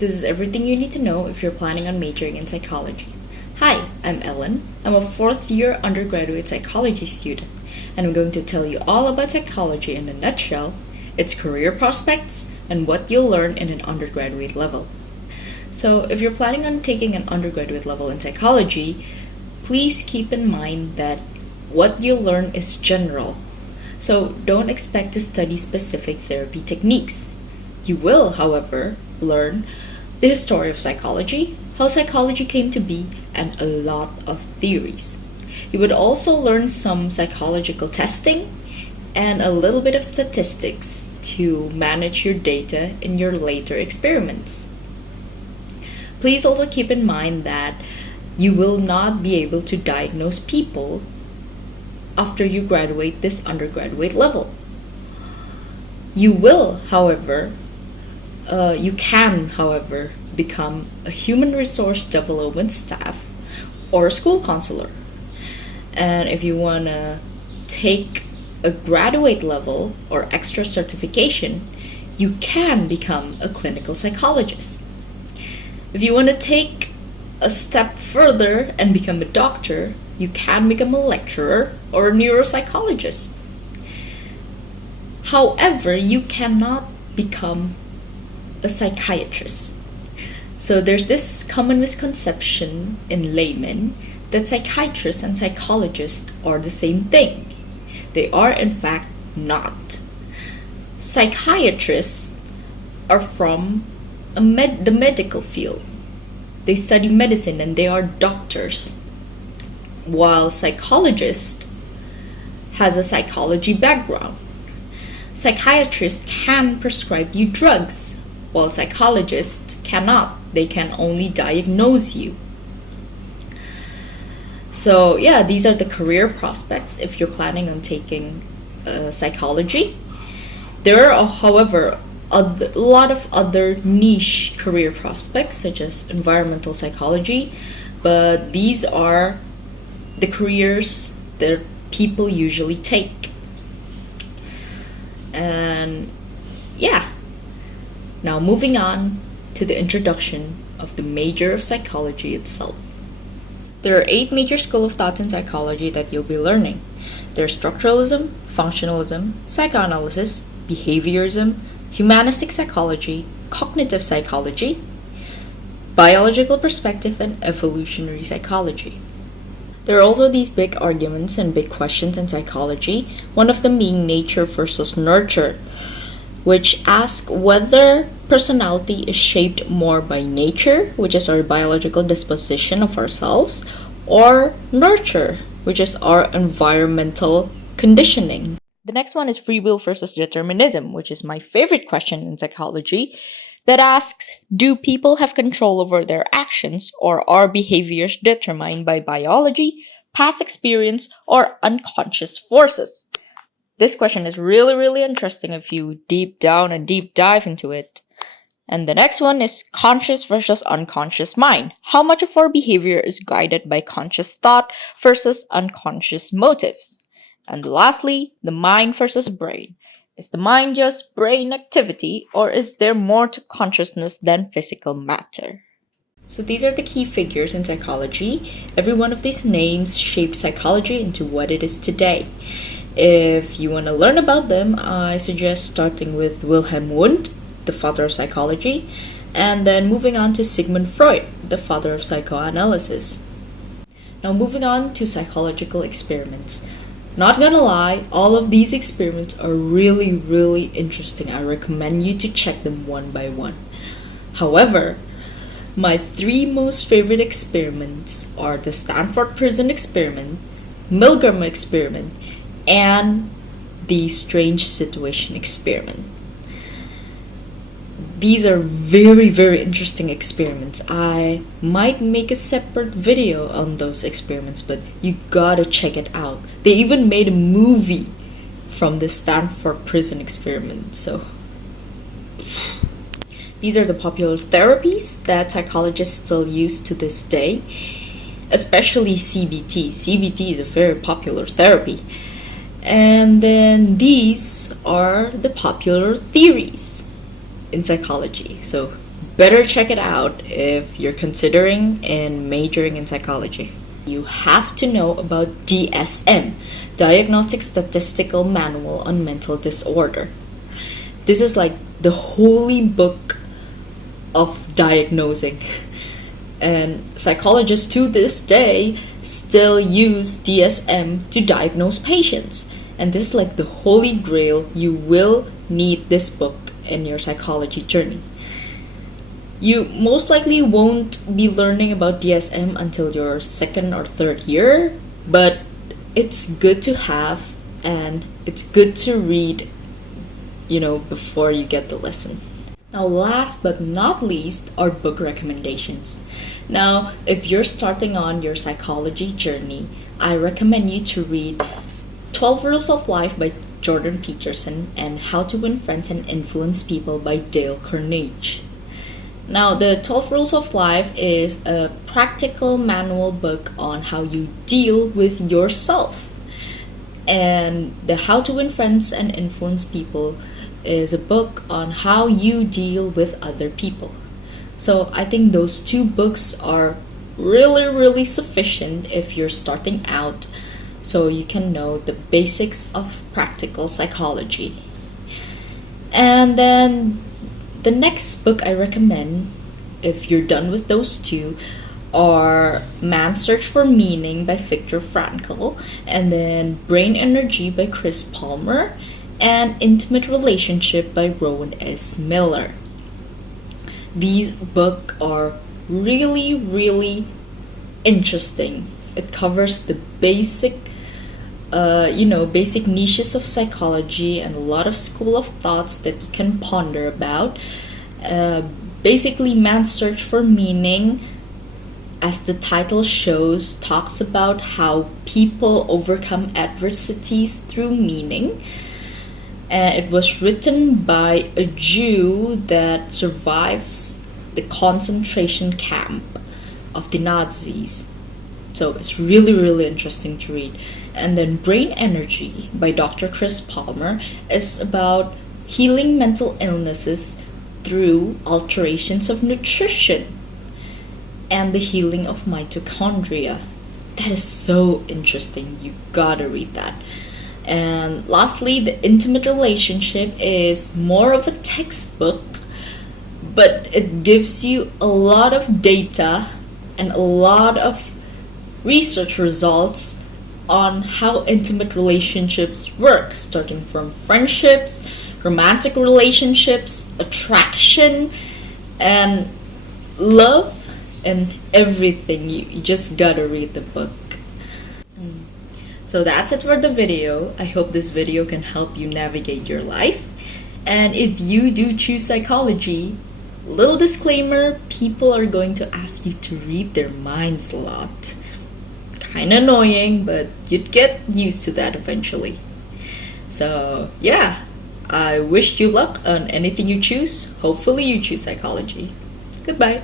This is everything you need to know if you're planning on majoring in psychology. Hi, I'm Ellen. I'm a fourth year undergraduate psychology student, and I'm going to tell you all about psychology in a nutshell, its career prospects, and what you'll learn in an undergraduate level. So, if you're planning on taking an undergraduate level in psychology, please keep in mind that what you'll learn is general. So, don't expect to study specific therapy techniques. You will, however, learn the history of psychology, how psychology came to be, and a lot of theories. You would also learn some psychological testing and a little bit of statistics to manage your data in your later experiments. Please also keep in mind that you will not be able to diagnose people after you graduate this undergraduate level. You can, however, become a human resource development staff or a school counselor. And if you want to take a graduate level or extra certification, you can become a clinical psychologist. If you want to take a step further and become a doctor, you can become a lecturer or a neuropsychologist. However, you cannot become a psychiatrist. So there's this common misconception in laymen that psychiatrists and psychologists are the same thing. They are in fact not. Psychiatrists are from the medical field. They study medicine and they are doctors. While psychologist has a psychology background. Psychiatrists can prescribe you drugs, while psychologists cannot. They can only diagnose you. So yeah, these are the career prospects if you're planning on taking psychology. There are, however, a lot of other niche career prospects such as environmental psychology, but these are the careers that people usually take. And yeah, now moving on to the introduction of the major of psychology itself. There are 8 major schools of thought in psychology that you'll be learning. There's structuralism, functionalism, psychoanalysis, behaviorism, humanistic psychology, cognitive psychology, biological perspective, and evolutionary psychology. There are also these big arguments and big questions in psychology, one of them being nature versus nurture, which ask whether personality is shaped more by nature, which is our biological disposition of ourselves, or nurture, which is our environmental conditioning. The next one is free will versus determinism, which is my favorite question in psychology, that asks, do people have control over their actions, or are behaviors determined by biology, past experience, or unconscious forces? This question is really, really interesting if you deep down and deep dive into it. And the next one is conscious versus unconscious mind. How much of our behavior is guided by conscious thought versus unconscious motives? And lastly, the mind versus brain. Is the mind just brain activity, or is there more to consciousness than physical matter? So these are the key figures in psychology. Every one of these names shapes psychology into what it is today. If you want to learn about them, I suggest starting with Wilhelm Wundt, the father of psychology, and then moving on to Sigmund Freud, the father of psychoanalysis. Now moving on to psychological experiments. Not gonna lie, all of these experiments are really, really interesting. I recommend you to check them one by one. However, my 3 most favorite experiments are the Stanford Prison Experiment, Milgram Experiment, and the Strange Situation Experiment. These are very, very interesting experiments. I might make a separate video on those experiments, but you gotta check it out. They even made a movie from the Stanford Prison Experiment. So these are the popular therapies that psychologists still use to this day, especially CBT. CBT is a very popular therapy. And then these are the popular theories in psychology. So better check it out if you're considering in majoring in psychology. You have to know about DSM, Diagnostic Statistical Manual on Mental Disorder. This is like the holy book of diagnosing. And psychologists to this day still use DSM to diagnose patients. And this is like the holy grail. You will need this book in your psychology journey. You most likely won't be learning about DSM until your second or third year, but it's good to have and it's good to read, before you get the lesson. Now, last but not least are book recommendations. Now, if you're starting on your psychology journey, I recommend you to read 12 Rules of Life by Jordan Peterson and How to Win Friends and Influence People by Dale Carnegie. Now, the 12 Rules of Life is a practical manual book on how you deal with yourself. And the How to Win Friends and Influence People is a book on how you deal with other people. So I think those two books are really, really sufficient if you're starting out, so you can know the basics of practical psychology. And then the next book I recommend, if you're done with those two, are Man's Search for Meaning by Viktor Frankl, and then Brain Energy by Chris Palmer, and Intimate Relationship by Rowan S. Miller. These books are really, really interesting. It covers the basic niches of psychology and a lot of school of thoughts that you can ponder about. Basically, Man's Search for Meaning, as the title shows, talks about how people overcome adversities through meaning. It was written by a Jew that survives the concentration camp of the Nazis. So it's really, really interesting to read. And then Brain Energy by Dr. Chris Palmer is about healing mental illnesses through alterations of nutrition and the healing of mitochondria. That is so interesting. You gotta read that. And lastly, The Intimate Relationship is more of a textbook, but it gives you a lot of data and a lot of research results on how intimate relationships work, starting from friendships, romantic relationships, attraction, and love, and everything. You just gotta read the book. So that's it for the video. I hope this video can help you navigate your life. And if you do choose psychology, little disclaimer, people are going to ask you to read their minds a lot. Kinda annoying, but you'd get used to that eventually. So yeah, I wish you luck on anything you choose. Hopefully you choose psychology. Goodbye.